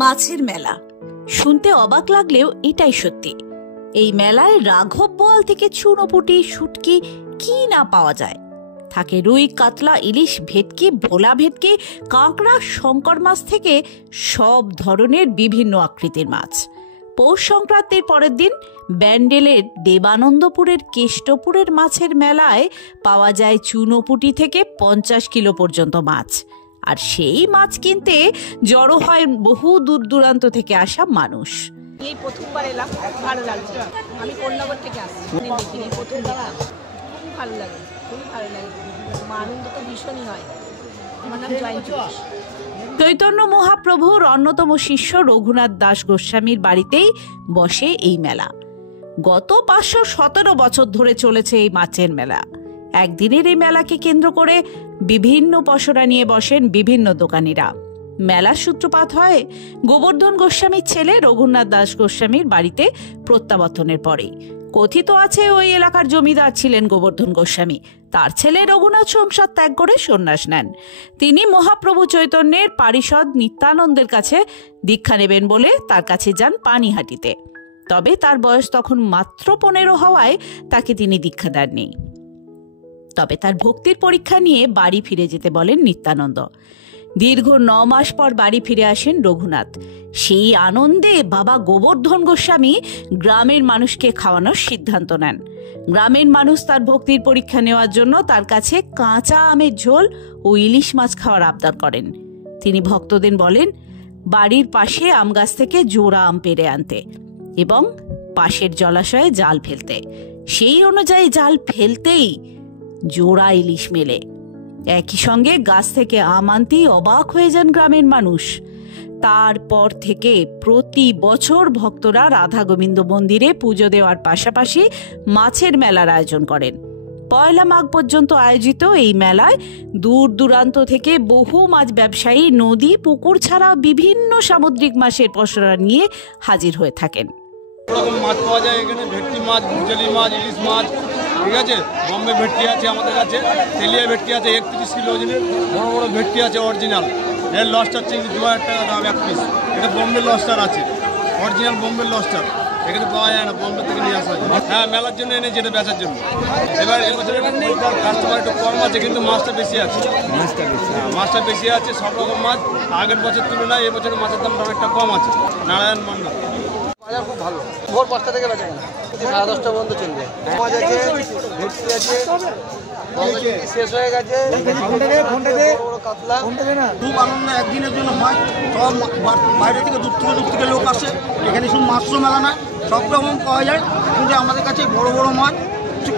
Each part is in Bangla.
মাছের মেলা শুনতে অবাক লাগলেও এটাই সত্যি। এই মেলায় রাঘব বোয়াল থেকে চুনোপুটি, শুটকি কি না পাওয়া যায়। থাকে রুই, কাতলা, ইলিশ, ভেটকি, ভোলা ভেটকি, কাঁকড়া, শঙ্কর মাছ থেকে সব ধরনের বিভিন্ন আকৃতির মাছ। পৌষ সংক্রান্তির পরের দিন ব্যান্ডেলের দেবানন্দপুরের কেষ্টপুরের মাছের মেলায় পাওয়া যায় চুনোপুটি থেকে 50 কিলো পর্যন্ত মাছ। আর সেই মাছ কিনতে জড়ো হয় বহু দূর দূরান্ত থেকে আসা মানুষ। এই প্রথমবার এলাম, ভালো লাগছে। আমি কোন্নগর থেকে আসছি, দেখিনি, প্রথম দেখলাম। খুব ভালো লাগে, খুবই ভালো লাগে। আনন্দ তো ভীষণই হয়। আমার নাম জয়ন্তী। চৈতন্য মহাপ্রভুর অন্যতম শিষ্য রঘুনাথ দাস গোস্বামীর বাড়িতেই বসে এই মেলা। গত 517 বছর ধরে চলেছে এই মাছের মেলা। একদিনের এই মেলাকে কেন্দ্র করে বিভিন্ন পসরা নিয়ে বসেন বিভিন্ন দোকানিরা। মেলার সূত্রপাত হয় গোবর্ধন গোস্বামীর ছেলে রঘুনাথ দাস গোস্বামীর বাড়িতে প্রত্যাবর্তনের পরেই। কথিত আছে ওই এলাকার জমিদার ছিলেন গোবর্ধন গোস্বামী। তার ছেলে রঘুনাথ সংসার ত্যাগ করে সন্ন্যাস নেন। তিনি মহাপ্রভু চৈতন্যের পারিষদ নিত্যানন্দের কাছে দীক্ষা নেবেন বলে তার কাছে যান পানিহাটিতে। তবে তার বয়স তখন মাত্র 15 হওয়ায় তাকে তিনি দীক্ষা দেননি। তবে তার ভক্তির পরীক্ষা নিয়ে বাড়ি ফিরে যেতে বলেন নিত্যানন্দ। দীর্ঘ 9 মাস পর বাড়ি ফিরে আসেন রঘুনাথ। সেই আনন্দে বাবা গোবর্ধন গোস্বামী গ্রামের মানুষকে খাওয়ানোর সিদ্ধান্ত নেন। গ্রামের মানুষ তার ভক্তির পরীক্ষা নেওয়ার জন্য তার কাছে কাঁচা আমের ঝোল ও ইলিশ মাছ খাওয়ার আবদার করেন। তিনি ভক্তদের বলেন বাড়ির পাশে আম গাছ থেকে জোড়া আম পেড়ে আনতে এবং পাশের জলাশয়ে জাল ফেলতে। সেই অনুযায়ী জাল ফেলতেই জোড়া ইলিশ মেলে। একই সঙ্গে গাছ থেকে আম আনতেই অবাক হয়ে যান গ্রামের মানুষ। তারপর থেকে প্রতি বছর ভক্তরা রাধা গোবিন্দ মন্দিরে পুজো দেওয়ার পাশাপাশি মাছের মেলার আয়োজন করেন। 1 মাঘ পর্যন্ত আয়োজিত এই মেলায় দূর দূরান্ত থেকে বহু মাছ ব্যবসায়ী নদী, পুকুর ছাড়া বিভিন্ন সামুদ্রিক মাছের পসরা নিয়ে হাজির হয়ে থাকেন। মাছ পাওয়া যায় এখানে, ভেটকি মাছ, ভুজলি মাছ, ইলিশ মাছ, ঠিক আছে। বম্বে ভেটকি আছে আমাদের কাছে, তেলিয়া ভেটকি আছে 31 কিলো ওজনের, বড় বড় ভেটকি আছে অরিজিনাল। এর লস্টার চিংড়ি 2000 টাকা দাম 1 পিস। এটা বম্বে লস্টার আছে, অরিজিনাল বম্বে লস্টার। এখানে পাওয়া যায় না, বম্বে থেকে নিয়ে আসা হয়। হ্যাঁ, মেলার জন্য এনেছি, এটা বেচার জন্য। এবার এবছর কাস্টমার একটু কম আছে, কিন্তু মাছটা বেশি আছে। মাছটা বেশি আছে, সব রকম মাছ। আগের বছর তুলনায় এবছর মাছের দামটা অনেকটা কম আছে। নারায়ণ মন্ডল বাজার খুব ভালো। ভোর 5টা থেকে বেচা কেনা 10:30 পর্যন্ত চলবে। মাছ আছে, ভেটকি আছে, শেষ হয়ে গেছে। খুব আনন্দ একদিনের জন্য হয়। সব বাইরে থেকে দূর থেকে লোক আসে। এখানে শুধু মাছ মেলা না, সব রকম পাওয়া যায়। কিন্তু আমাদের কাছে বড় বড় মাছ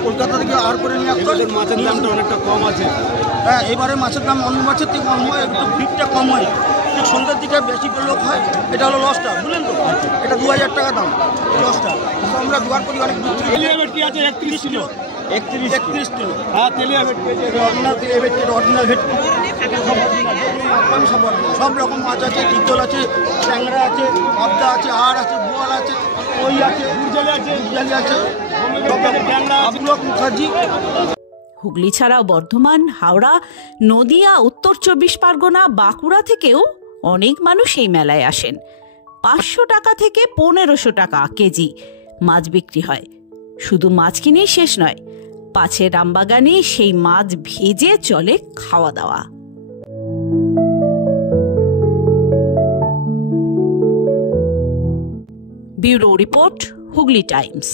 কলকাতা থেকে আর করে নিয়ে আসতে হয়। মাছের দামটা অনেকটা কম আছে। হ্যাঁ, এবারে মাছের দাম অন্য মাছের থেকে কম হয়, একটু ভিড়টা কম হয়। ঠিক সন্ধ্যের দিকে বেশি লোক হয়। এটা হলো লসটা, বুঝলেন তো? এটা 2000 টাকা দাম লসটা। আমরা দুয়ার করি অনেক দূর থেকে। তেলিয়া ভেটকি আছে 31 কিলো। 31 কিলো। হ্যাঁ, তেলিয়া ভেটকি আছে, অরিজিনাল তেলিয়া ভেটকি, অরিজিনাল ভেটকি। সব রকম মাছ আছে, চিতল আছে, ট্যাংরা আছে, পাবদা আছে, আর আছে, বোয়াল আছে, কই আছে, গুজরালি আছে, মুখার্জি। হুগলি ছাড়াও বর্ধমান, হাওড়া, নদিয়া, উত্তর 24 পরগনা, বাঁকুড়া থেকেও অনেক মানুষ এই মেলায় আসেন। 500 টাকা থেকে 1500 টাকা কেজি মাছ বিক্রি হয়। শুধু মাছ কিনেই শেষ নয়, পাছে রামবাগানে সেই মাছ ভেজে চলে খাওয়া দাওয়া। Bureau report, Hooghly Times.